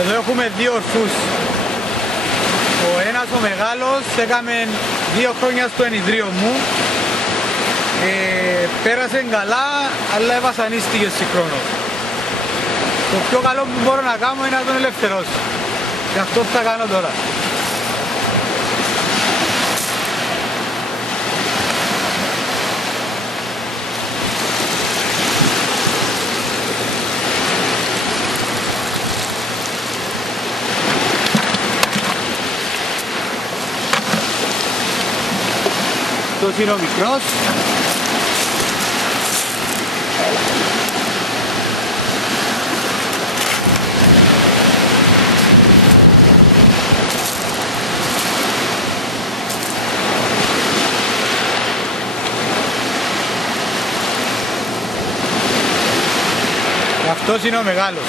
Εδώ έχουμε δύο ορθούς. Ο ένας, ο μεγάλος, έκαμε 2 χρόνια στο ενιδρίο μου. Πέρασε καλά, αλλά βασανίστηκε συγχρόνως. Το πιο καλό που μπορώ να κάνω είναι να τον ελευθερώσω. Και αυτό θα κάνω τώρα. Αυτός είναι ο μικρός. Και αυτός είναι ο μεγάλος.